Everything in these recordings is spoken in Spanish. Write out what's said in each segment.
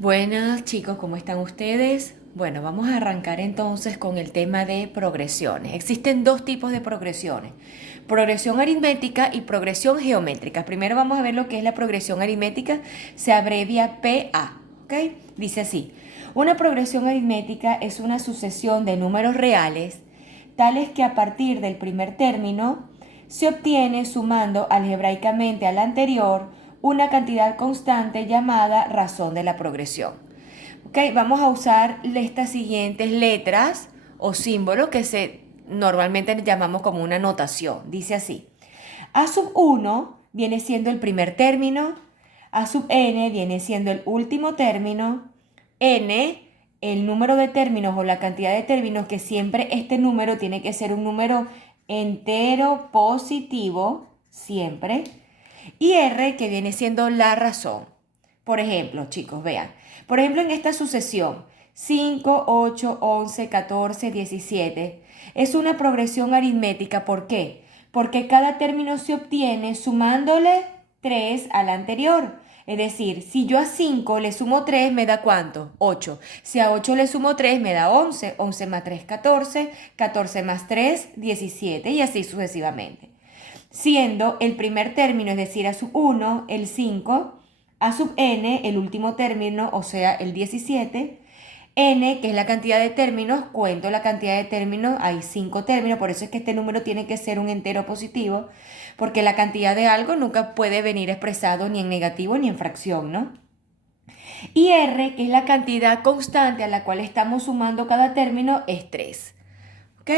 Buenas chicos, ¿cómo están ustedes? Bueno, vamos a arrancar entonces con el tema de progresiones. Existen dos tipos de progresiones, progresión aritmética y progresión geométrica. Primero vamos a ver lo que es la progresión aritmética, se abrevia PA, ¿ok? Dice así, una progresión aritmética es una sucesión de números reales, tales que a partir del primer término se obtiene sumando algebraicamente al anterior una cantidad constante llamada razón de la progresión. Ok, vamos a usar estas siguientes letras o símbolos que normalmente llamamos como una notación. Dice así: A sub 1 viene siendo el primer término, A sub n viene siendo el último término, n el número de términos o la cantidad de términos, que siempre este número tiene que ser un número entero positivo, siempre, y r que viene siendo la razón. Por ejemplo, chicos, vean, por ejemplo en esta sucesión 5, 8, 11, 14, 17 es una progresión aritmética. ¿Por qué? Porque cada término se obtiene sumándole 3 al anterior. Es decir, si yo a 5 le sumo 3, me da ¿cuánto? 8. Si a 8 le sumo 3, me da 11. 11 más 3, 14. 14 más 3, 17. Y así sucesivamente. Siendo el primer término, es decir, a sub 1, el 5, a sub n, el último término, o sea, el 17, n, que es la cantidad de términos, cuento la cantidad de términos, hay 5 términos, por eso es que este número tiene que ser un entero positivo, porque la cantidad de algo nunca puede venir expresado ni en negativo ni en fracción, ¿no? Y r, que es la cantidad constante a la cual estamos sumando cada término, es 3. ¿Ok?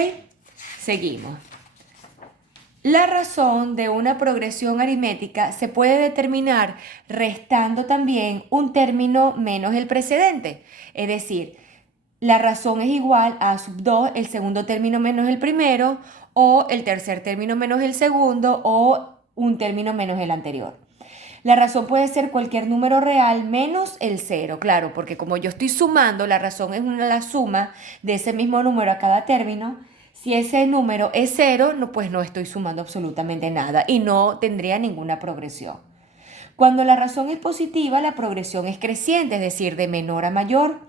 Seguimos. La razón de una progresión aritmética se puede determinar restando también un término menos el precedente. Es decir, la razón es igual a sub 2, el segundo término menos el primero, o el tercer término menos el segundo, o un término menos el anterior. La razón puede ser cualquier número real menos el cero, claro, porque como yo estoy sumando, la razón es la suma de ese mismo número a cada término. Si ese número es cero, no, pues no estoy sumando absolutamente nada y no tendría ninguna progresión. Cuando la razón es positiva, la progresión es creciente, es decir, de menor a mayor.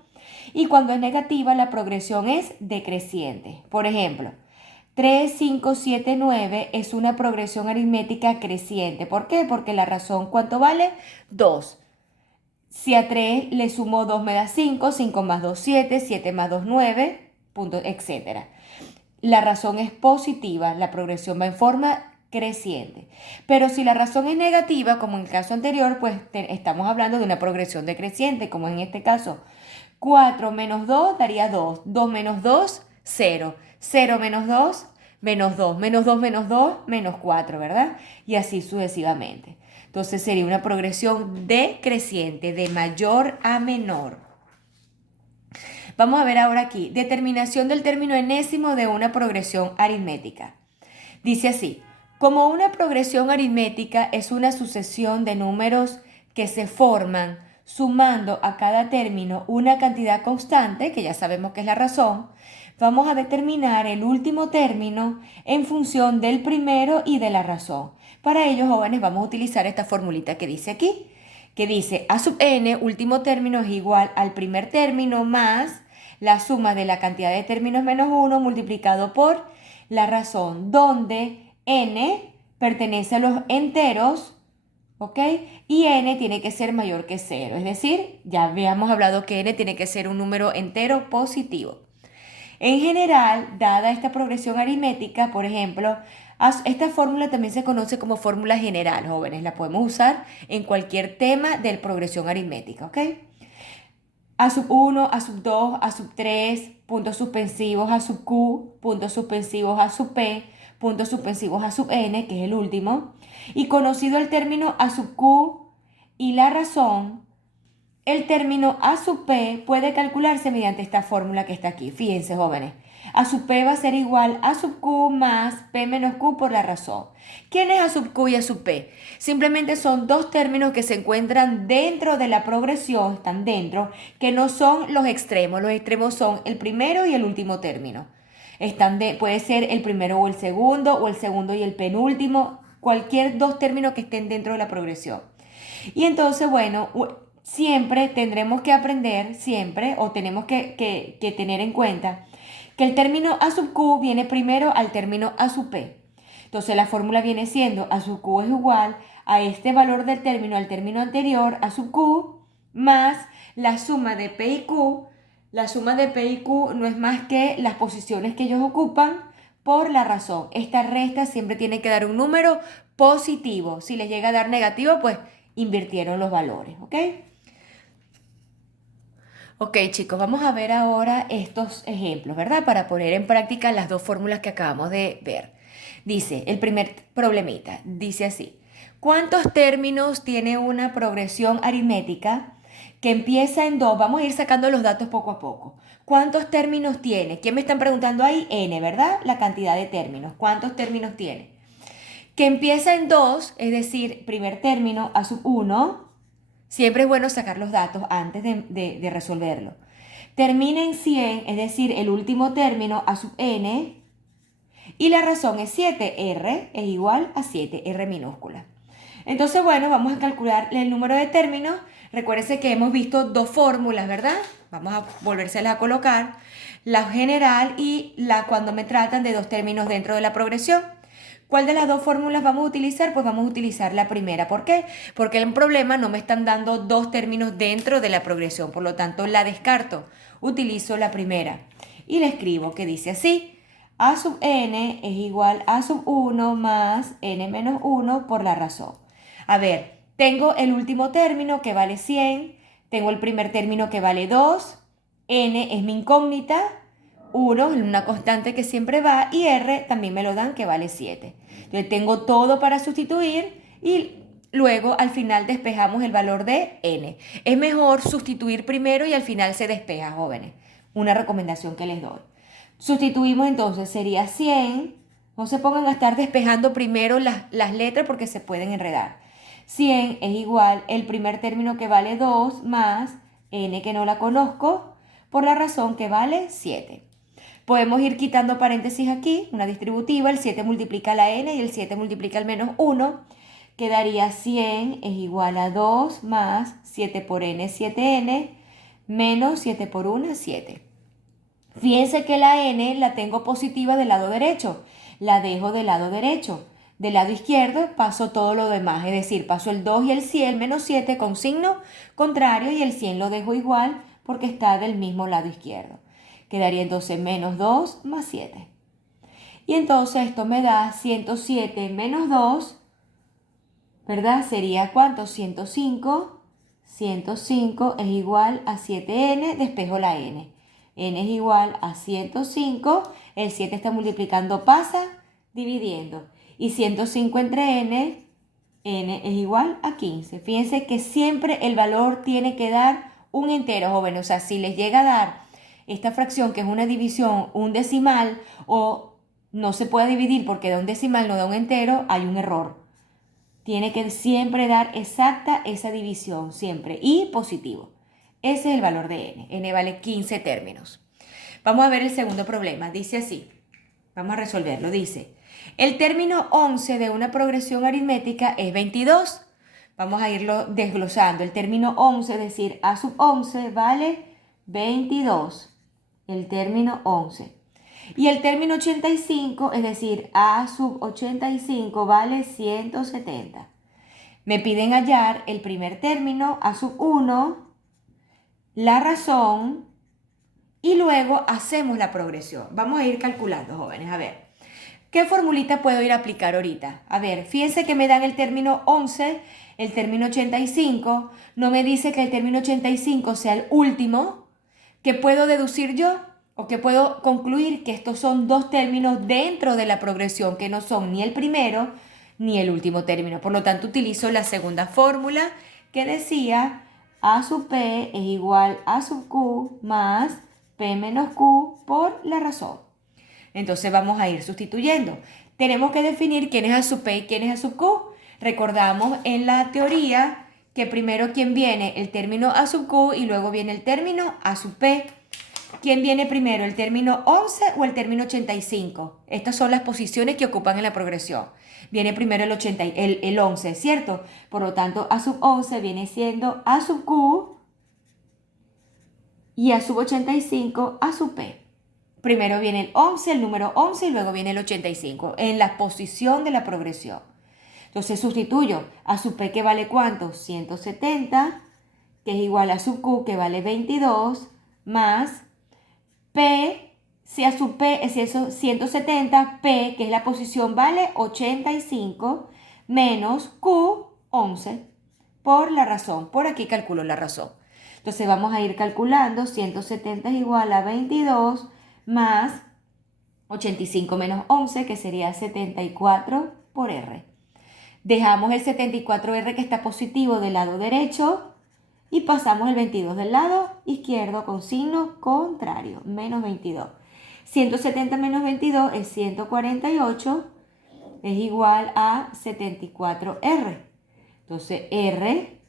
Y cuando es negativa, la progresión es decreciente. Por ejemplo, 3, 5, 7, 9 es una progresión aritmética creciente. ¿Por qué? Porque la razón, ¿cuánto vale? 2. Si a 3 le sumo 2 me da 5, 5 más 2, 7, 7 más 2, 9, punto, etc. La razón es positiva, la progresión va en forma creciente. Pero si la razón es negativa, como en el caso anterior, pues estamos hablando de una progresión decreciente, como en este caso. 4 menos 2 daría 2. 2 menos 2, 0. 0 menos 2, menos 2. Menos 2 menos 2, menos 4, ¿verdad? Y así sucesivamente. Entonces sería una progresión decreciente, de mayor a menor. Vamos a ver ahora aquí, determinación del término enésimo de una progresión aritmética. Dice así: como una progresión aritmética es una sucesión de números que se forman sumando a cada término una cantidad constante, que ya sabemos que es la razón, vamos a determinar el último término en función del primero y de la razón. Para ello, jóvenes, vamos a utilizar esta formulita que dice aquí, que dice a sub n, último término, es igual al primer término más la suma de la cantidad de términos menos 1 multiplicado por la razón, donde n pertenece a los enteros, ¿ok? Y n tiene que ser mayor que 0, es decir, ya habíamos hablado que n tiene que ser un número entero positivo. En general, dada esta progresión aritmética, por ejemplo, esta fórmula también se conoce como fórmula general, jóvenes, la podemos usar en cualquier tema de progresión aritmética, ¿ok? A sub 1, a sub 2, a sub 3, puntos suspensivos a sub Q, puntos suspensivos a sub P, puntos suspensivos a sub N, que es el último. Y conocido el término a sub Q y la razón, el término A sub P puede calcularse mediante esta fórmula que está aquí. Fíjense, jóvenes. A sub P va a ser igual a sub Q más P menos Q por la razón. ¿Quién es A sub Q y A sub P? Simplemente son dos términos que se encuentran dentro de la progresión, están dentro, que no son los extremos. Los extremos son el primero y el último término. Puede ser el primero o el segundo y el penúltimo, cualquier dos términos que estén dentro de la progresión. Y entonces, bueno, siempre tendremos que aprender, siempre, o tenemos que tener en cuenta, que el término A sub Q viene primero al término A sub P. Entonces la fórmula viene siendo A sub Q es igual a este valor del término al término anterior, A sub Q, más la suma de P y Q. La suma de P y Q no es más que las posiciones que ellos ocupan por la razón. Esta resta siempre tiene que dar un número positivo. Si les llega a dar negativo, pues invirtieron los valores, ¿ok? Ok, chicos, vamos a ver ahora estos ejemplos, ¿verdad? Para poner en práctica las dos fórmulas que acabamos de ver. Dice, el primer problemita, dice así. ¿Cuántos términos tiene una progresión aritmética que empieza en 2? Vamos a ir sacando los datos poco a poco. ¿Cuántos términos tiene? ¿Quién me están preguntando ahí? N, ¿verdad? La cantidad de términos. ¿Cuántos términos tiene? Que empieza en 2, es decir, primer término A sub 1. Siempre es bueno sacar los datos antes de resolverlo. Termina en 100, es decir, el último término A sub n. Y la razón es 7. R es igual a 7, R minúscula. Entonces, bueno, vamos a calcular el número de términos. Recuérdense que hemos visto dos fórmulas, ¿verdad? Vamos a volvérselas a colocar. La general y la cuando me tratan de dos términos dentro de la progresión. ¿Cuál de las dos fórmulas vamos a utilizar? Pues vamos a utilizar la primera. ¿Por qué? Porque en problema no me están dando dos términos dentro de la progresión, por lo tanto la descarto. Utilizo la primera y le escribo que dice así. A sub n es igual a sub 1 más n menos 1 por la razón. A ver, tengo el último término que vale 100, tengo el primer término que vale 2, n es mi incógnita, 1 es una constante que siempre va y R también me lo dan que vale 7. Entonces tengo todo para sustituir y luego al final despejamos el valor de N. Es mejor sustituir primero y al final se despeja, jóvenes. Una recomendación que les doy. Sustituimos entonces, sería 100. No se pongan a estar despejando primero las letras porque se pueden enredar. 100 es igual el primer término que vale 2 más N que no la conozco por la razón que vale 7. Podemos ir quitando paréntesis aquí, una distributiva, el 7 multiplica la n y el 7 multiplica el menos 1. Quedaría 100 es igual a 2 más 7 por n, 7n, menos 7 por 1, 7. Fíjense que la n la tengo positiva del lado derecho, la dejo del lado derecho. Del lado izquierdo paso todo lo demás, es decir, paso el 2 y el 100 menos 7 con signo contrario y el 100 lo dejo igual porque está del mismo lado izquierdo. Quedaría entonces menos 2 más 7. Y entonces esto me da 107 menos 2, ¿verdad? Sería ¿cuánto? 105. 105 es igual a 7n, despejo la n. N es igual a 105, el 7 está multiplicando, pasa dividiendo. Y 105 entre n es igual a 15. Fíjense que siempre el valor tiene que dar un entero, jóvenes. O sea, si les llega a dar esta fracción que es una división, un decimal, o no se puede dividir porque da un decimal, no da un entero, hay un error. Tiene que siempre dar exacta esa división, siempre, y positivo. Ese es el valor de n. N vale 15 términos. Vamos a ver el segundo problema. Dice así. Vamos a resolverlo. Dice, el término 11 de una progresión aritmética es 22. Vamos a irlo desglosando. El término 11, es decir, A sub 11 vale 22. El término 11. Y el término 85, es decir, A sub 85 vale 170. Me piden hallar el primer término, A sub 1, la razón, y luego hacemos la progresión. Vamos a ir calculando, jóvenes, a ver. ¿Qué formulita puedo ir a aplicar ahorita? A ver, fíjense que me dan el término 11, el término 85. No me dice que el término 85 sea el último. ¿Qué puedo deducir yo? ¿O qué puedo concluir? Que estos son dos términos dentro de la progresión que no son ni el primero ni el último término. Por lo tanto, utilizo la segunda fórmula que decía A sub P es igual a sub Q más P menos Q por la razón. Entonces vamos a ir sustituyendo. Tenemos que definir quién es A sub P y quién es A sub Q. Recordamos en la teoría que primero quien viene el término A sub Q y luego viene el término A sub P. ¿Quién viene primero, el término 11 o el término 85? Estas son las posiciones que ocupan en la progresión. Viene primero el 11, ¿cierto? Por lo tanto, A sub 11 viene siendo A sub Q y A sub 85, A sub P. Primero viene el 11, el número 11 y luego viene el 85 en la posición de la progresión. Entonces sustituyo A sub P que vale ¿cuánto? 170, que es igual a sub Q que vale 22, más P, si A sub P es eso, 170, P, que es la posición, vale 85, menos Q, 11, por la razón. Por aquí calculo la razón. Entonces vamos a ir calculando, 170 es igual a 22, más 85 menos 11, que sería 74 por R. Dejamos el 74R que está positivo del lado derecho y pasamos el 22 del lado izquierdo con signo contrario, menos 22. 170 menos 22 es 148, es igual a 74R. Entonces R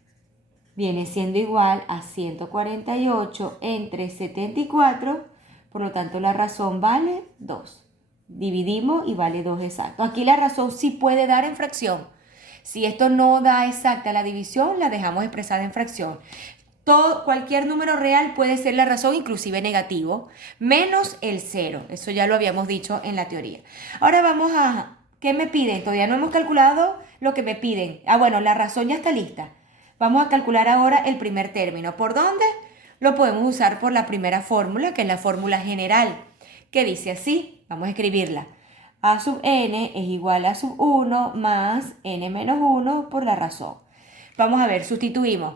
viene siendo igual a 148 entre 74, por lo tanto la razón vale 2. Dividimos y vale 2 exacto. Aquí la razón sí puede dar en fracción. Si esto no da exacta la división, la dejamos expresada en fracción. Cualquier número real puede ser la razón, inclusive negativo, menos el 0. Eso ya lo habíamos dicho en la teoría. Ahora vamos a... ¿Qué me piden? Todavía no hemos calculado lo que me piden. Bueno, la razón ya está lista. Vamos a calcular ahora el primer término. ¿Por dónde? Lo podemos usar por la primera fórmula, que es la fórmula general, que dice así. Vamos a escribirla. A sub n es igual a sub 1 más n menos 1 por la razón. Vamos a ver, sustituimos.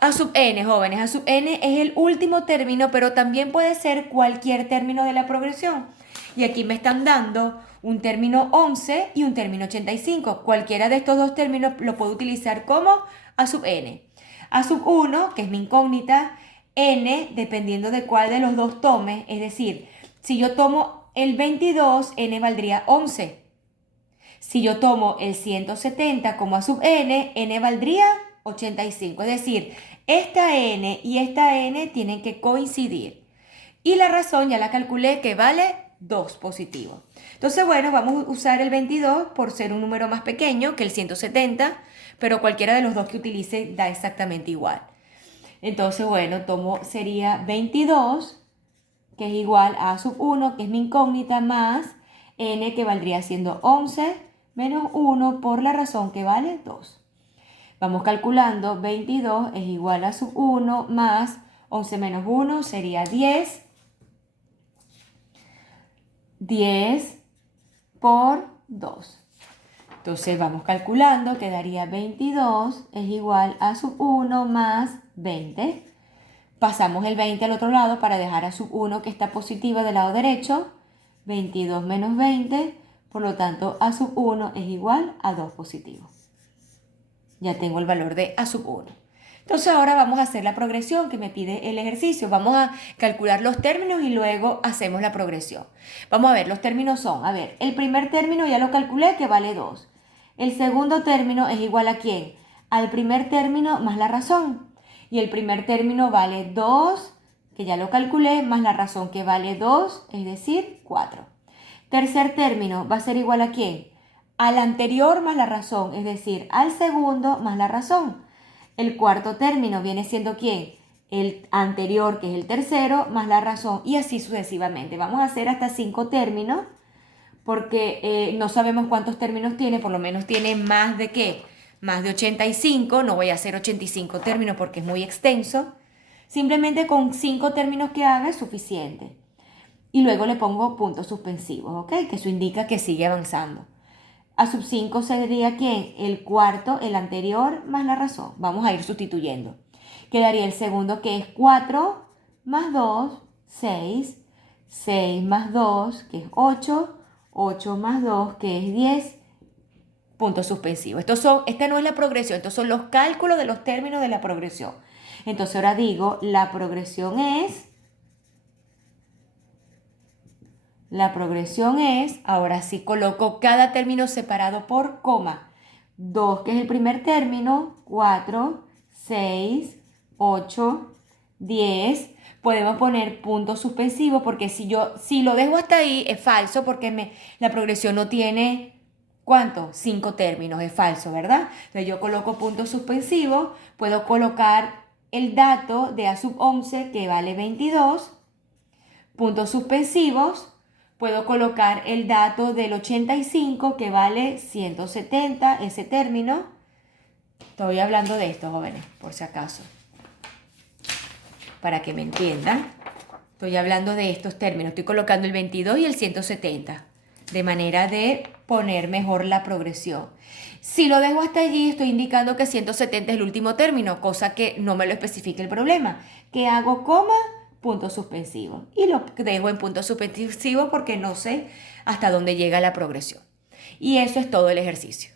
A sub n, jóvenes, A sub n es el último término, pero también puede ser cualquier término de la progresión. Y aquí me están dando un término 11 y un término 85. Cualquiera de estos dos términos lo puedo utilizar como A sub n. A sub 1, que es mi incógnita, n, dependiendo de cuál de los dos tome, es decir, si yo tomo el 22, n valdría 11. Si yo tomo el 170 como A sub n, n valdría 85. Es decir, esta n y esta n tienen que coincidir. Y la razón ya la calculé que vale 2 positivo. Entonces, bueno, vamos a usar el 22 por ser un número más pequeño que el 170, pero cualquiera de los dos que utilice da exactamente igual. Entonces, bueno, sería 22, que es igual a sub 1, que es mi incógnita, más n, que valdría siendo 11, menos 1 por la razón que vale 2. Vamos calculando, 22 es igual a sub 1 más 11 menos 1 sería 10. 10 por 2. Entonces vamos calculando, quedaría 22 es igual a sub 1 más 20. Pasamos el 20 al otro lado para dejar a sub 1 que está positiva del lado derecho. 22 menos 20, por lo tanto A sub 1 es igual a 2 positivo. Ya tengo el valor de A sub 1. Entonces ahora vamos a hacer la progresión que me pide el ejercicio. Vamos a calcular los términos y luego hacemos la progresión. Vamos a ver, los términos son, el primer término ya lo calculé que vale 2. El segundo término es igual a ¿quién? Al primer término más la razón. Y el primer término vale 2, que ya lo calculé, más la razón que vale 2, es decir, 4. Tercer término va a ser igual a ¿quién? Al anterior más la razón, es decir, al segundo más la razón. El cuarto término viene siendo ¿quién? El anterior, que es el tercero, más la razón, y así sucesivamente. Vamos a hacer hasta 5 términos, porque no sabemos cuántos términos tiene, por lo menos tiene más de ¿qué? Más de 85, no voy a hacer 85 términos porque es muy extenso. Simplemente con 5 términos que haga es suficiente. Y luego le pongo puntos suspensivos, ¿ok? Que eso indica que sigue avanzando. A sub 5 sería ¿quién? El cuarto, el anterior, más la razón. Vamos a ir sustituyendo. Quedaría el segundo, que es 4, más 2, 6. 6 más 2, que es 8. 8 más 2, que es 10. Puntos suspensivos. Esta no es la progresión, estos son los cálculos de los términos de la progresión. Entonces ahora digo, la progresión es, ahora sí coloco cada término separado por coma. 2, que es el primer término, 4, 6, 8, 10. podemos poner punto suspensivo, porque si lo dejo hasta ahí es falso, porque la progresión no tiene, ¿cuánto? 5 términos, es falso, ¿verdad? Entonces yo coloco punto suspensivo, puedo colocar el dato de A sub 11 que vale 22, puntos suspensivos, puedo colocar el dato del 85 que vale 170, ese término. Estoy hablando de esto, jóvenes, por si acaso, para que me entiendan. Estoy hablando de estos términos, estoy colocando el 22 y el 170, de manera de poner mejor la progresión. Si lo dejo hasta allí, estoy indicando que 170 es el último término, cosa que no me lo especifica el problema. ¿Qué hago? Coma, punto suspensivo. Y lo dejo en punto suspensivo porque no sé hasta dónde llega la progresión. Y eso es todo el ejercicio.